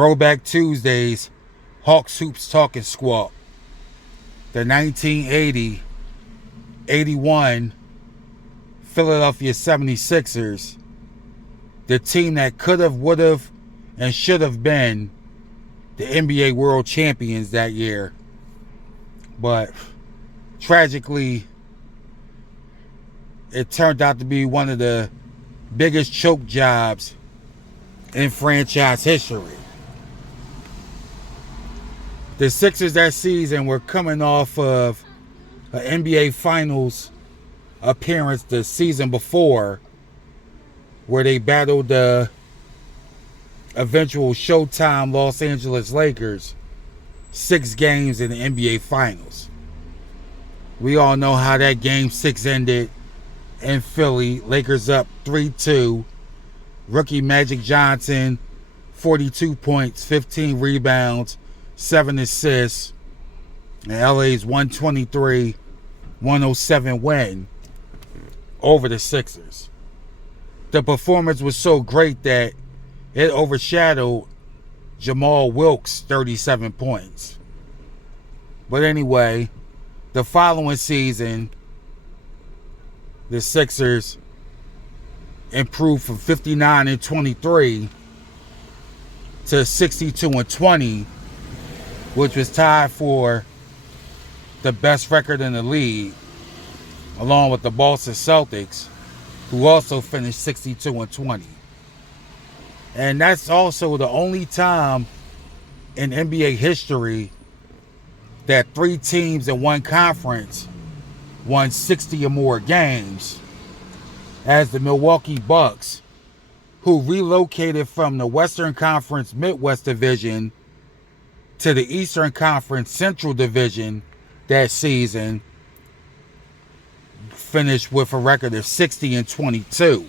Throwback Tuesdays, Hawks, Hoops, Tawk, and Squawk. The 1980-81 Philadelphia 76ers, the team that could have, would have, and should have been the NBA World Champions that year. But tragically, it turned out to be one of the biggest choke jobs in franchise history. The Sixers that season were coming off of an NBA Finals appearance the season before, where they battled the eventual Showtime Los Angeles Lakers 6 games in the NBA Finals. We all know how that game 6 ended in Philly. Lakers up 3-2. Rookie Magic Johnson, 42 points, 15 rebounds, 7 assists. And LA's 123-107 win over the Sixers. The performance was so great that it overshadowed Jamal Wilkes' 37 points. But anyway, the following season, the Sixers improved from 59-23 to 62-20, which was tied for the best record in the league, along with the Boston Celtics, who also finished 62-20. And that's also the only time in NBA history that 3 teams in one conference won 60 or more games, as the Milwaukee Bucks, who relocated from the Western Conference Midwest Division to the Eastern Conference Central Division that season, finished with a record of 60-22.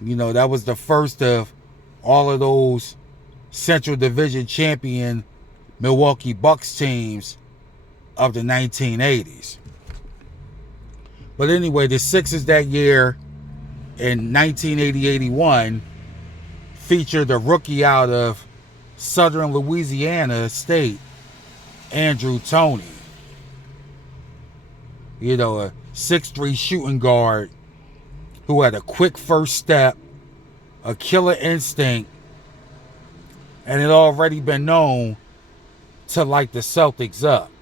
You know, that was the first of all of those Central Division champion Milwaukee Bucks teams of the 1980s. But anyway, the Sixers that year in 1980-81 featured a rookie out of Southern Louisiana State, Andrew Toney. You know, a 6'3" shooting guard who had a quick first step, a killer instinct, and had already been known to light the Celtics up.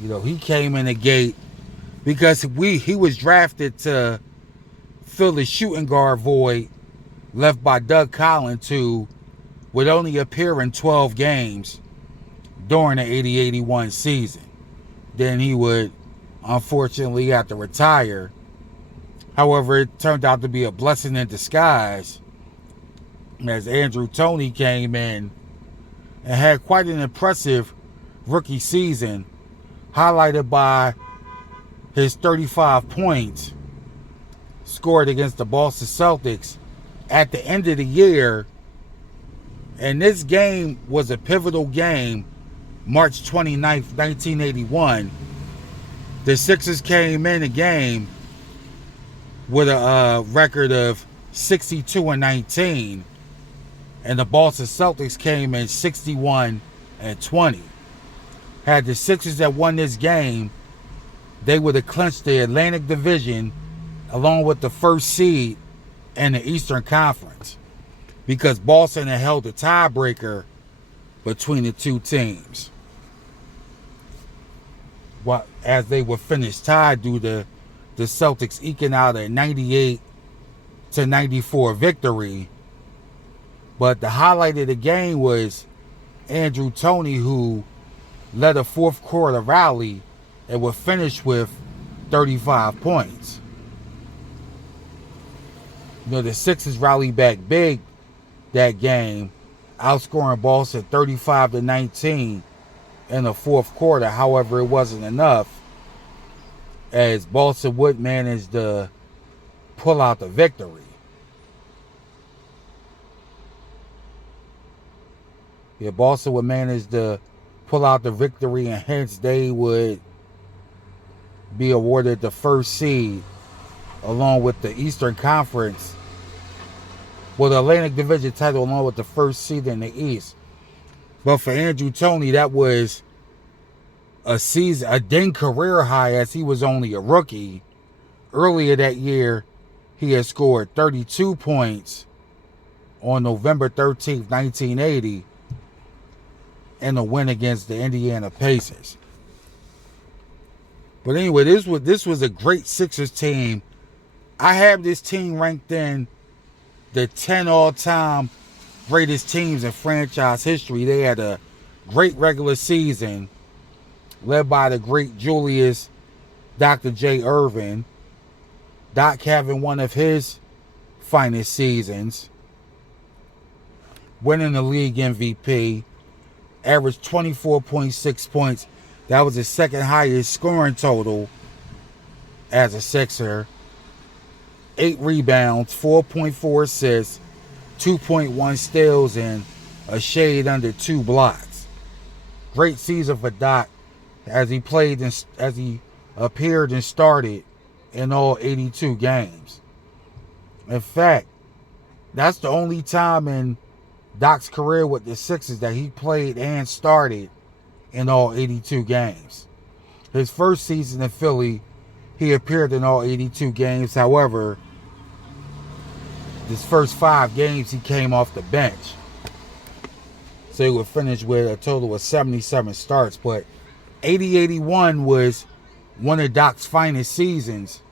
You know, he came in the gate because he was drafted to fill the shooting guard void left by Doug Collins, who would only appear in 12 games during the 80-81 season. Then he would unfortunately have to retire. However, it turned out to be a blessing in disguise, as Andrew Toney came in and had quite an impressive rookie season, highlighted by his 35 points scored against the Boston Celtics at the end of the year. And this game was a pivotal game, March 29th, 1981. The Sixers came in the game with a record of 62-19, and the Boston Celtics came in 61-20. Had the Sixers that won this game, they would have clinched the Atlantic Division along with the first seed in the Eastern Conference, because Boston had held a tiebreaker between the two teams, as they were finished tied due to the Celtics eking out a 98-94 victory. But the highlight of the game was Andrew Toney, who led a fourth quarter rally and would finish with 35 points. You know, the Sixers rallied back big that game, outscoring Boston 35-19 in the fourth quarter. However, it wasn't enough, as Boston would manage to pull out the victory. Yeah, Boston would manage to pull out the victory, and hence they would be awarded the first seed along with the Eastern Conference Well, the Atlantic Division title along with the first seed in the East. But for Andrew Toney, that was a ding career high as he was only a rookie. Earlier that year, he had scored 32 points on November 13th, 1980 in a win against the Indiana Pacers. But anyway, this was a great Sixers team. I have this team ranked in the 10 all-time greatest teams in franchise history. They had a great regular season led by the great Julius Dr. J. Irvin. Doc having one of his finest seasons, winning the league MVP, averaged 24.6 points. That was his second highest scoring total as a Sixer. 8 rebounds, 4.4 assists, 2.1 steals, and a shade under 2 blocks. Great season for Doc as he appeared and started in all 82 games. In fact, that's the only time in Doc's career with the Sixers that he played and started in all 82 games. His first season in Philly, he appeared in all 82 games. However, his first 5 games, he came off the bench. So he would finish with a total of 77 starts. But 80-81 was one of Doc's finest seasons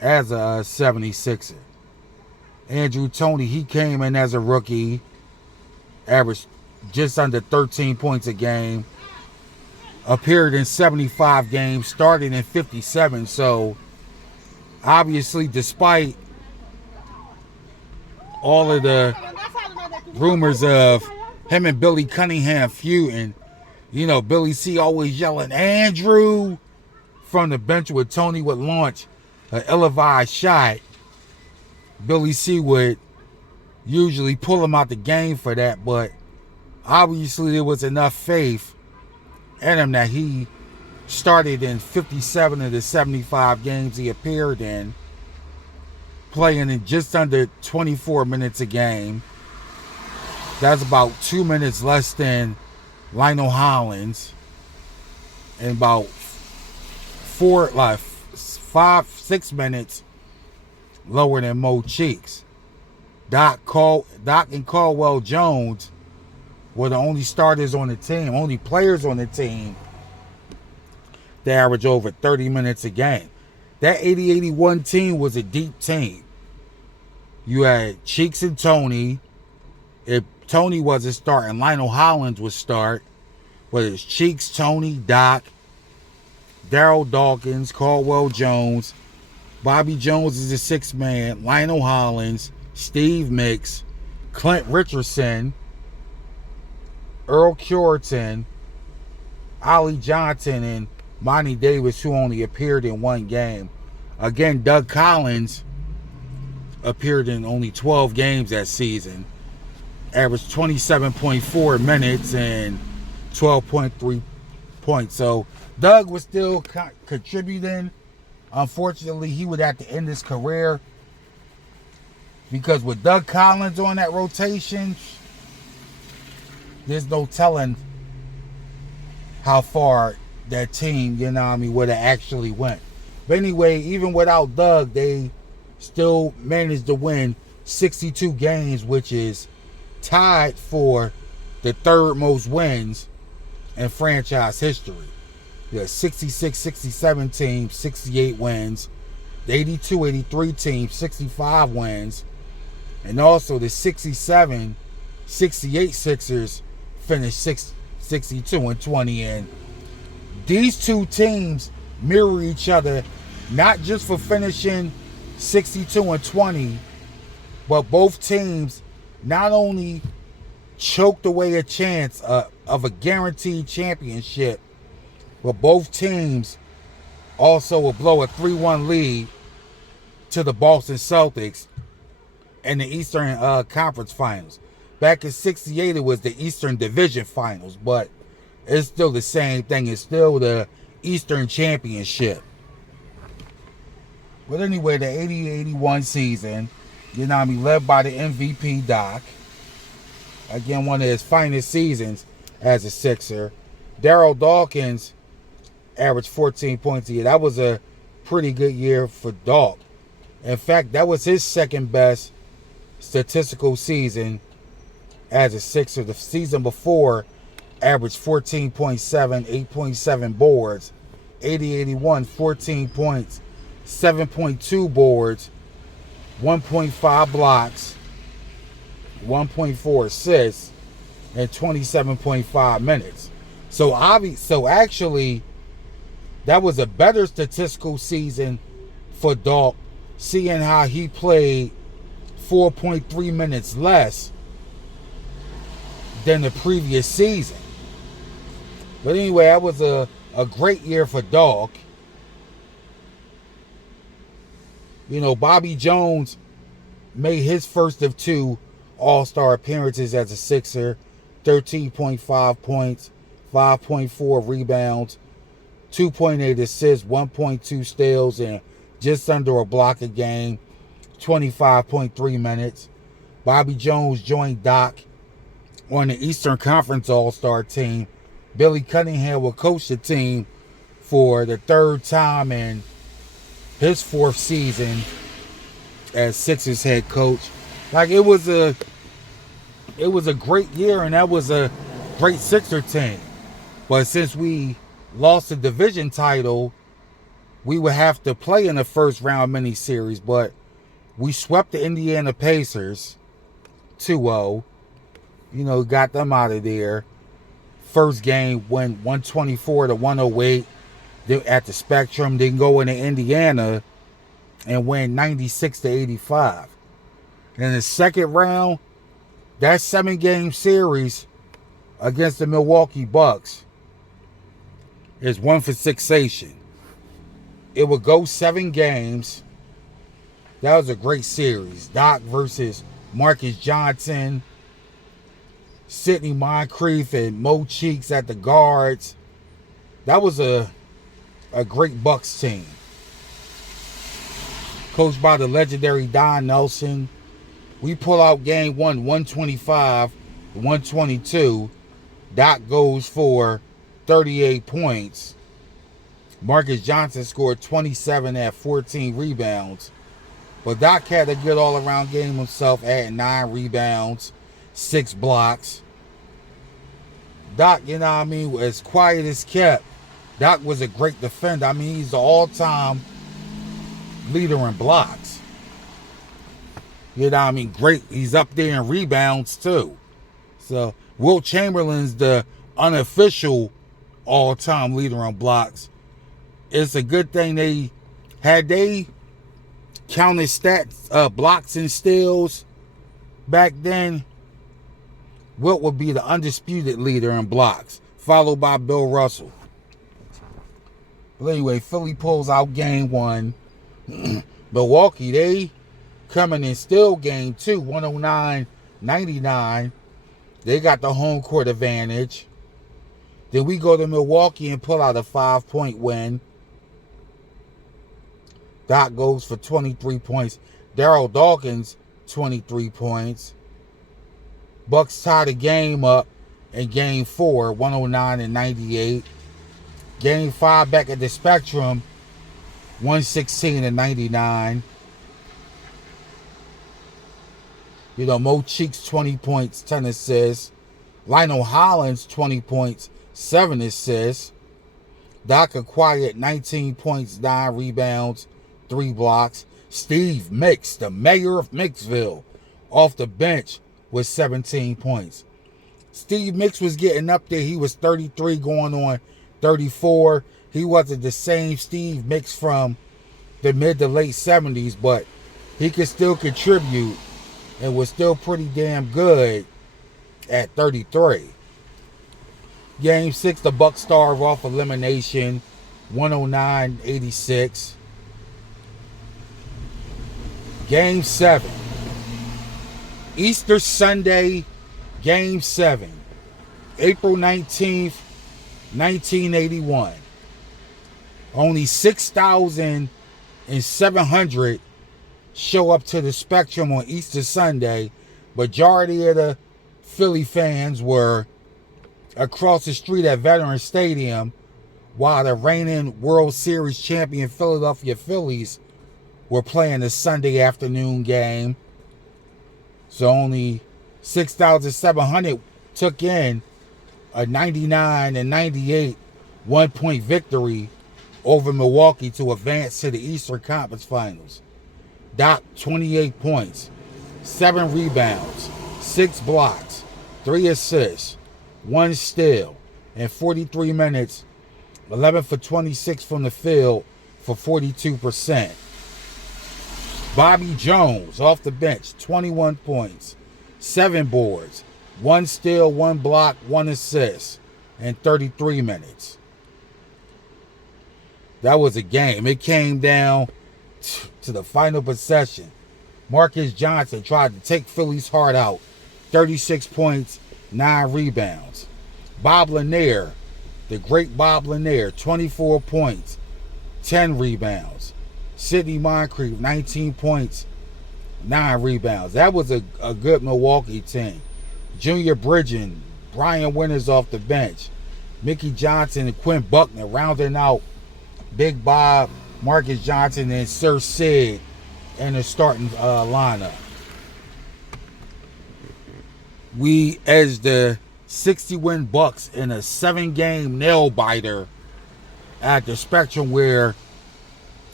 as a 76er. Andrew Toney, he came in as a rookie, averaged just under 13 points a game, appeared in 75 games, started in 57. So obviously, despite all of the rumors of him and Billy Cunningham feuding, you know, Billy C always yelling, Andrew, from the bench where Toney would launch an ill-advised shot. Billy C would usually pull him out the game for that, but obviously there was enough faith in him that he started in 57 of the 75 games he appeared in, playing in just under 24 minutes a game. That's about 2 minutes less than Lionel Hollins, and about 6 minutes lower than Mo Cheeks. Doc and Caldwell Jones were the only starters on the team, only players on the team that average over 30 minutes a game. That 80-81 team was a deep team. You had Cheeks and Toney. If Toney wasn't starting, Lionel Hollins would start. But it's Cheeks, Toney, Doc, Darryl Dawkins, Caldwell Jones, Bobby Jones is the 6th man, Lionel Hollins, Steve Mix, Clint Richardson, Earl Cureton, Ollie Johnson, and Monty Davis, who only appeared in 1 game. Again, Doug Collins appeared in only 12 games that season, averaged 27.4 minutes and 12.3 points. So Doug was still contributing. Unfortunately, he would have to end his career because with Doug Collins on that rotation, there's no telling how far that team, you know what I mean, would have actually went. But anyway, even without Doug, they still managed to win 62 games, which is tied for the 3rd most wins in franchise history. The 66-67 team, 68 wins. The 82-83 team, 65 wins. And also the 67-68 Sixers finished 62-20. And these two teams mirror each other, not just for finishing 62-20, but both teams not only choked away a chance of a guaranteed championship, but both teams also will blow a 3-1 lead to the Boston Celtics in the Eastern Conference Finals. Back in 68, it was the Eastern Division Finals, but it's still the same thing. It's still the Eastern Championship. But anyway, the 80-81 season, You know what I mean? Led by the MVP Doc. Again, one of his finest seasons as a Sixer. Daryl Dawkins averaged 14 points a year. That was a pretty good year for Doc. In fact, that was his second best statistical season as a Sixer. The season before averaged 14.7, 8.7 boards, 80-81, 14 points, 7.2 boards, 1.5 blocks, 1.4 assists, and 27.5 minutes. So actually, that was a better statistical season for Doc, seeing how he played 4.3 minutes less than the previous season. But anyway, that was a great year for Doc. You know, Bobby Jones made his first of 2 All-Star appearances as a Sixer. 13.5 points, 5.4 rebounds, 2.8 assists, 1.2 steals, and just under a block a game. 25.3 minutes. Bobby Jones joined Doc on the Eastern Conference All-Star team. Billy Cunningham will coach the team for the 3rd time in his 4th season as Sixers head coach. Like, it was a great year, and that was a great Sixer team. But since we lost the division title, we would have to play in the first round mini-series. But we swept the Indiana Pacers 2-0. You know, got them out of there. First game went 124-108 at the Spectrum. Then go into Indiana and win 96-85. And in the second round, that 7-game series against the Milwaukee Bucks is one for sensation. It would go 7 games. That was a great series. Doc versus Marcus Johnson, Sidney Moncrief, and Mo Cheeks at the guards. That was a great Bucks team. Coached by the legendary Don Nelson. We pull out game 1, 125-122. Doc goes for 38 points. Marcus Johnson scored 27 at 14 rebounds. But Doc had a good all-around game himself, adding 9 rebounds, 6 blocks. Doc, you know what I mean, as quiet as kept. Doc was a great defender. I mean, he's the all-time leader in blocks. You know what I mean? Great. He's up there in rebounds, too. So, Wilt Chamberlain's the unofficial all-time leader in blocks. It's a good thing they counted stats, blocks and steals back then, Wilt would be the undisputed leader in blocks, followed by Bill Russell. But anyway, Philly pulls out game 1. Milwaukee, they coming in still game 2, 109-99. They got the home court advantage. Then we go to Milwaukee and pull out a 5-point win. Doc goes for 23 points. Daryl Dawkins, 23 points. Bucks tie the game up in game 4, 109-98. Game 5 back at the Spectrum, 116-99. You know, Mo Cheeks, 20 points, 10 assists. Lionel Hollins, 20 points, 7 assists. Doc acquired 19 points, 9 rebounds, 3 blocks. Steve Mix, the mayor of Mixville, off the bench with 17 points. Steve Mix was getting up there. He was 33 going on 34. He wasn't the same Steve Mix from the mid to late 70s, but he could still contribute and was still pretty damn good at 33. Game 6, the Bucks starve off elimination, 109-86. Game 7. Easter Sunday, Game 7. April 19th, 1981. Only 6,700 show up to the Spectrum on Easter Sunday. Majority of the Philly fans were across the street at Veterans Stadium, while the reigning World Series champion Philadelphia Phillies were playing the Sunday afternoon game. So only 6,700 took in a 99-98 one-point victory over Milwaukee to advance to the Eastern Conference Finals. Doc, 28 points, 7 rebounds, 6 blocks, 3 assists, 1 steal, in 43 minutes, 11 for 26 from the field for 42%. Bobby Jones off the bench, 21 points, 7 boards, 1 steal, 1 block, 1 assist in 33 minutes. That was a game. It came down to the final possession. Marcus Johnson tried to take Philly's heart out. 36 points, 9 rebounds. Bob Lanier, the great Bob Lanier, 24 points, 10 rebounds. Sidney Moncrief, 19 points, 9 rebounds. That was a good Milwaukee team. Junior Bridgen, Brian Winters off the bench. Mickey Johnson and Quinn Buckner rounding out Big Bob, Marcus Johnson, and Sir Sid in the starting lineup. We, as the 60-win Bucks in a 7-game nail-biter at the Spectrum, where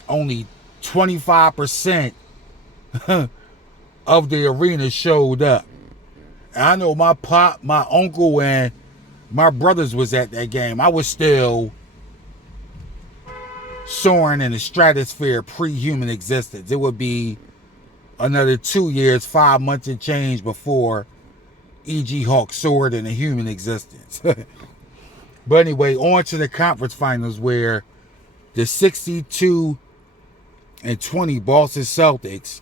only 25% of the arena showed up. And I know my pop, my uncle, and my brothers was at that game. I was still soaring in the stratosphere pre-human existence. It would be another 2 years, 5 months and change before E.G. Hawk soared into human existence. But anyway, on to the conference finals, where the 62-20 Boston Celtics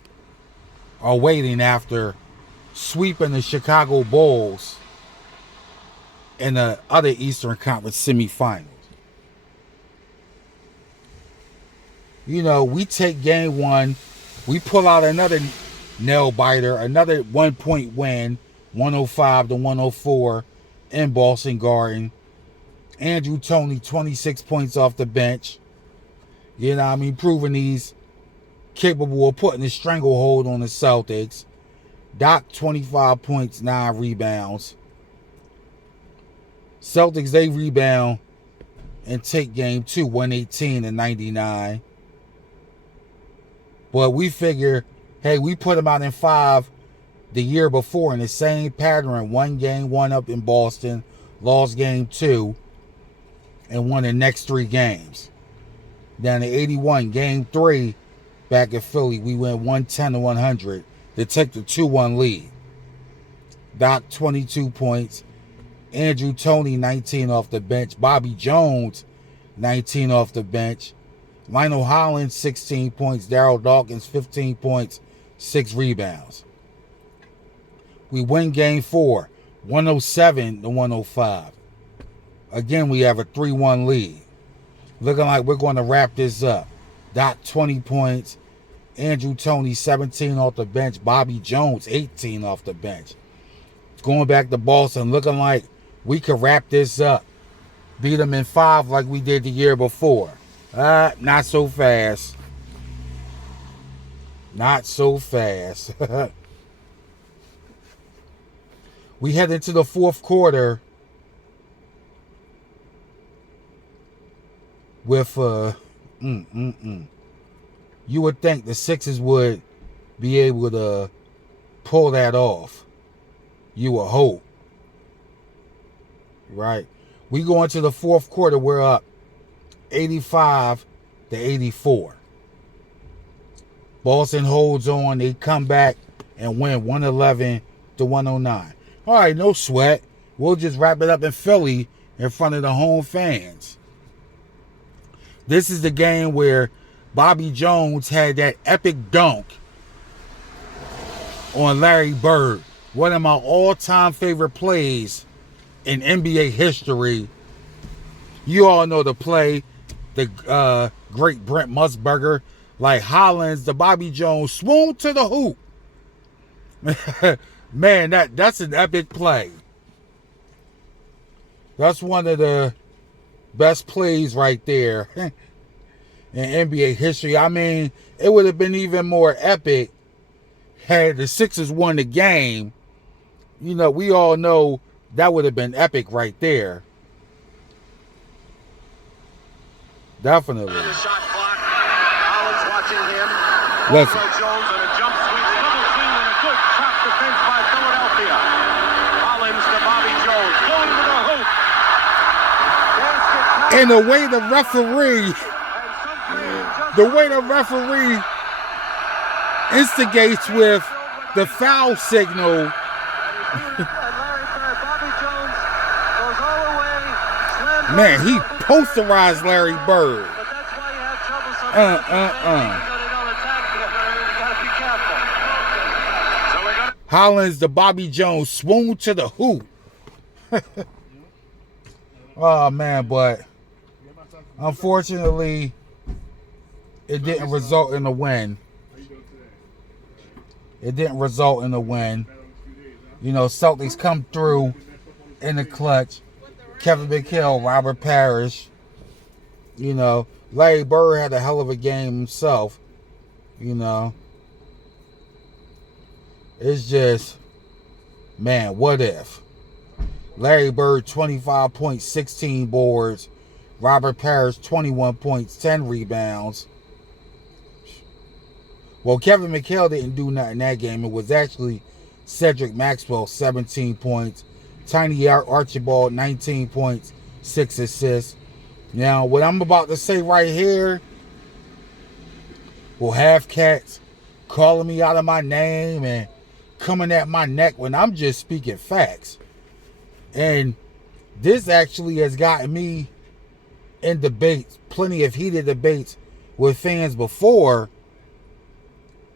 are waiting after sweeping the Chicago Bulls in the other Eastern Conference semifinals. You know, we take game 1, we pull out another nail biter, another 1-point win, 105-104 in Boston Garden. Andrew Toney, 26 points off the bench. You know what I mean? Proving he's capable of putting a stranglehold on the Celtics. Doc, 25 points, 9 rebounds. Celtics, they rebound and take game 2, 118-99. But we figure, hey, we put them out in 5 the year before in the same pattern. 1 game, 1 up in Boston, lost game 2, and won the next 3 games. Then in 81, game 3, back at Philly, we went 110-100 to take the 2-1 lead. Doc, 22 points. Andrew Toney, 19 off the bench. Bobby Jones, 19 off the bench. Lionel Hollins, 16 points. Darryl Dawkins, 15 points, 6 rebounds. We win game 4, 107-105. Again, we have a 3-1 lead. Looking like we're going to wrap this up. Doc, 20 points. Andrew Toney, 17 off the bench. Bobby Jones, 18 off the bench. Going back to Boston, looking like we could wrap this up. Beat them in 5 like we did the year before. Not so fast. Not so fast. We head into the 4th quarter with you would think the Sixers would be able to pull that off. You would hope. Right? We go into the 4th quarter, we're up 85-84. Boston holds on. They come back and win 111-109. All right, no sweat. We'll just wrap it up in Philly in front of the home fans. This is the game where Bobby Jones had that epic dunk on Larry Bird. One of my all-time favorite plays in NBA history. You all know the play. The great Brent Musburger like Hollins, the Bobby Jones swoon to the hoop. Man, that's an epic play. That's one of the best plays right there in NBA history. I mean, it would have been even more epic had the Sixers won the game. You know, we all know that would have been epic right there. Definitely. The shot clock. Collins watching him. Listen. Jones on a jump sweep. Double team and a good chop defense by Philadelphia. Collins to Bobby Jones. Going to the hoop. And the way the referee instigates with the foul signal. Man, he posterized Larry Bird. Hollins, the Bobby Jones swoon to the hoop. Oh man, but unfortunately, it didn't result in a win. It didn't result in a win. You know, Celtics come through in the clutch. Kevin McHale, Robert Parrish. You know, Larry Bird had a hell of a game himself. You know, it's just, man, what if? Larry Bird, 25 points, 16 boards. Robert Parrish, 21 points, 10 rebounds. Well, Kevin McHale didn't do nothing in that game. It was actually Cedric Maxwell, 17 points. Tiny Archibald, 19 points, 6 assists. Now, what I'm about to say right here will have cats calling me out of my name and coming at my neck when I'm just speaking facts. And this actually has gotten me in debates, plenty of heated debates with fans before,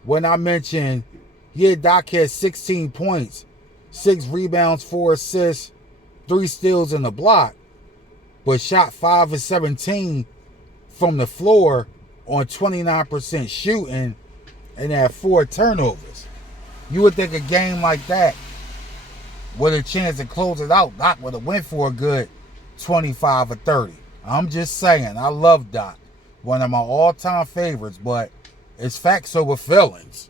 when I mentioned, yeah, Doc has 16 points, 6 rebounds, 4 assists, 3 steals and a block, but shot 5 of 17 from the floor on 29% shooting and had 4 turnovers. You would think a game like that, with a chance to close it out, Doc would have went for a good 25 or 30. I'm just saying, I love Doc. One of my all-time favorites, but it's facts over feelings.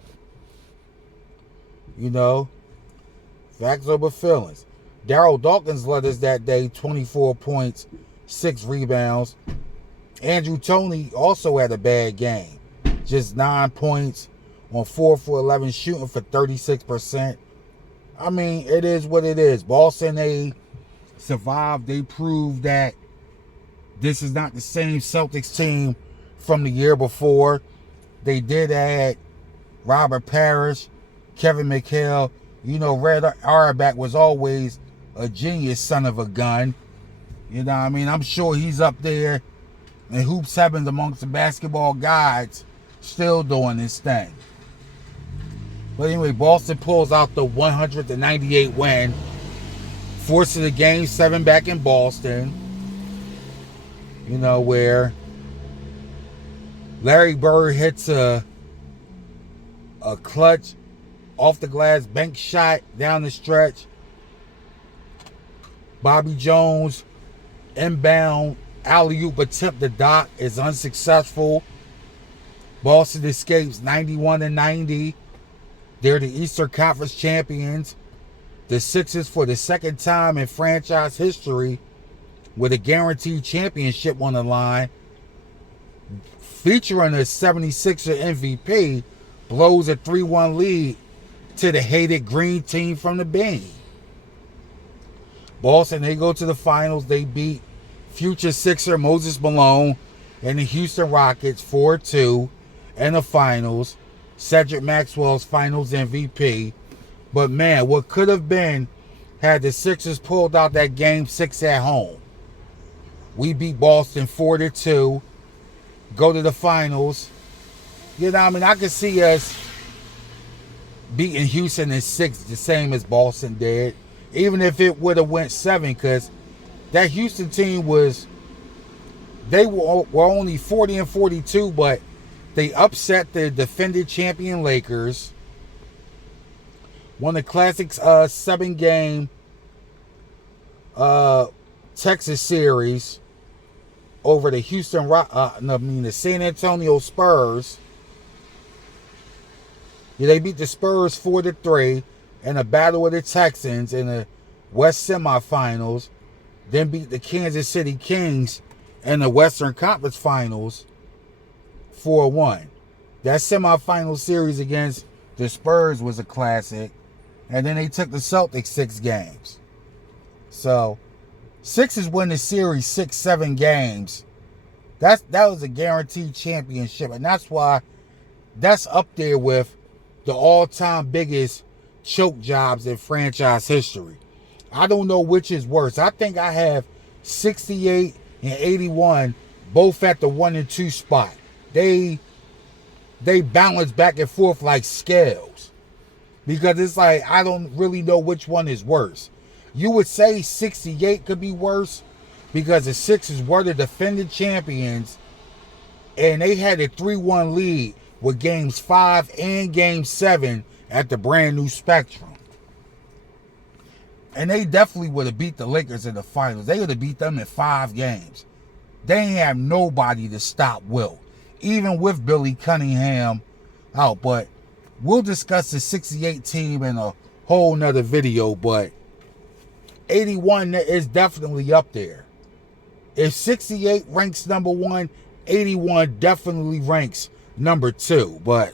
You know, facts over feelings. Darryl Dawkins led us that day, 24 points, 6 rebounds. Andrew Toney also had a bad game. Just 9 points on 4 for 11 shooting for 36%. I mean, it is what it is. Boston, they survived. They proved that this is not the same Celtics team from the year before. They did add Robert Parrish, Kevin McHale. You know, Red Auerbach was always a genius son of a gun. You know what I mean? I'm sure he's up there in Hoops Heavens amongst the basketball guys still doing this thing. But anyway, Boston pulls out the 100-98 win, forcing the Game 7 back in Boston. You know, where Larry Bird hits a clutch off the glass bank shot down the stretch. Bobby Jones inbound alley-oop attempt to Doc is unsuccessful. Boston escapes 91-90. They're the Eastern Conference champions. The Sixers, for the second time in franchise history, with a guaranteed championship on the line, featuring a 76er MVP, blows a 3-1 lead to the hated green team from the Bay. Boston, they go to the finals. They beat future Sixer Moses Malone and the Houston Rockets 4-2 in the finals. Cedric Maxwell's finals MVP. But man, what could have been had the Sixers pulled out that game 6 at home. We beat Boston 4-2. Go to the finals. You know, I mean, I could see us beating Houston in 6 the same as Boston did. Even if it would have went 7, because that Houston team was, they were only 40-42, but They upset the defending champion Lakers. Won the Classics 7-game Texas series over the the San Antonio Spurs. Yeah, they beat the Spurs 4-3 in a battle with the Texans in the West semifinals. Then beat the Kansas City Kings in the Western Conference Finals 4-1. That semifinal series against the Spurs was a classic. And then they took the Celtics 6 games. So, Sixers win the series 6-7 games. That was a guaranteed championship. And that's why that's up there with the all-time biggest choke jobs in franchise history. I don't know which is worse. I think I have 68 and 81 both at the 1 and 2 spot. They balance back and forth like scales. Because it's like, I don't really know which one is worse. You would say 68 could be worse because the Sixers were the defending champions and they had a 3-1 lead with games 5 and game 7 at the brand new Spectrum. And they definitely would have beat the Lakers in the finals. They would have beat them in 5 games. They ain't have nobody to stop Wilt, even with Billy Cunningham out. But we'll discuss the 68 team in a whole nother video. But 81 is definitely up there. If 68 ranks number 1, 81 definitely ranks number 2. But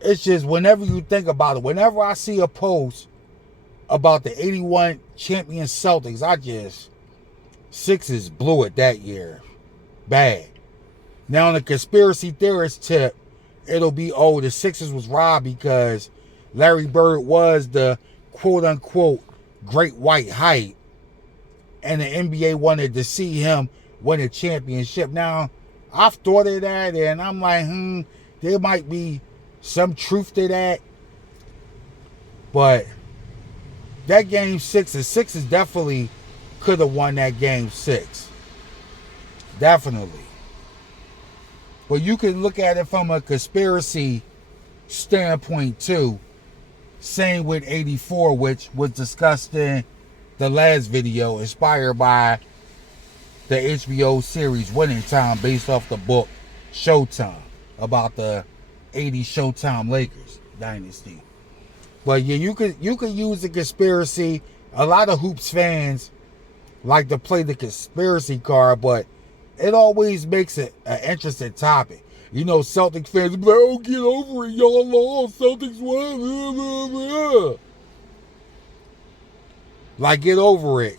it's just whenever you think about it, whenever I see a post about the 81 champion Celtics, Sixers blew it that year. Bad. Now on the conspiracy theorist tip, it'll be, the Sixers was robbed because Larry Bird was the quote-unquote great white hype and the NBA wanted to see him win a championship. Now, I've thought of that and I'm like, there might be some truth to that. But that game 6, the Sixers definitely could have won that game 6. Definitely. But you can look at it from a conspiracy standpoint too. Same with 84, which was discussed in the last video, inspired by the HBO series Winning Time, based off the book Showtime, about the 80 Showtime Lakers dynasty. But yeah, you could use the conspiracy. A lot of Hoops fans like to play the conspiracy card, but it always makes it an interesting topic. You know, Celtics fans be like, oh, get over it, y'all lost, Celtics won, blah, blah, blah. Like, get over it.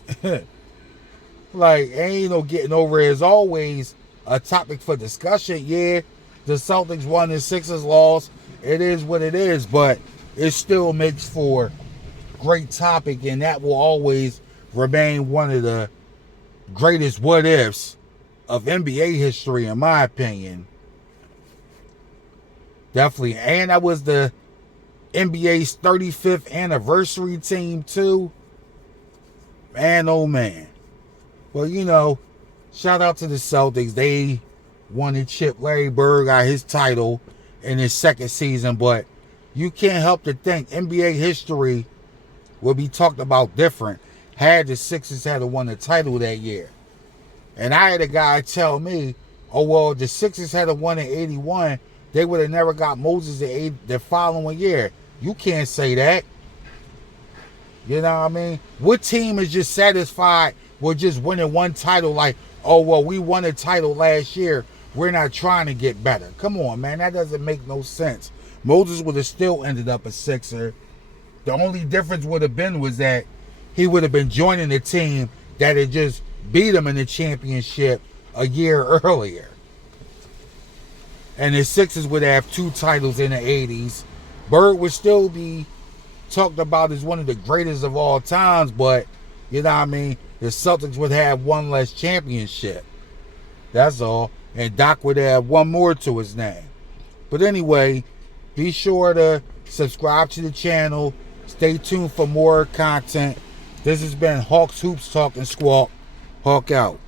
Like, ain't no getting over it. It's always a topic for discussion. Yeah, the Celtics won, the Sixers lost. It is what it is, but it still makes for great topic, and that will always remain one of the greatest what-ifs of NBA history, in my opinion. Definitely. And that was the NBA's 35th anniversary team, too. Man, oh man. Well, you know, shout out to the Celtics. They won the chip. Larry Bird got his title in his second season, but you can't help to think NBA history will be talked about different had the Sixers had won the title that year. And I had a guy tell me, oh, well, the Sixers had won in 81, they would have never got Moses the following year. You can't say that. You know what I mean? What team is just satisfied with just winning one title like, oh, well, we won a title last year, we're not trying to get better? Come on, man. That doesn't make no sense. Moses would have still ended up a Sixer. The only difference would have been was that he would have been joining the team that had just beat him in the championship a year earlier. And the Sixers would have 2 titles in the 80s. Bird would still be talked about as one of the greatest of all times, but, you know what I mean, the Celtics would have 1 less championship. That's all. And Doc would have 1 more to his name. But anyway, be sure to subscribe to the channel. Stay tuned for more content. This has been Hawks, Hoops, Talk, and Squawk. Hawk out.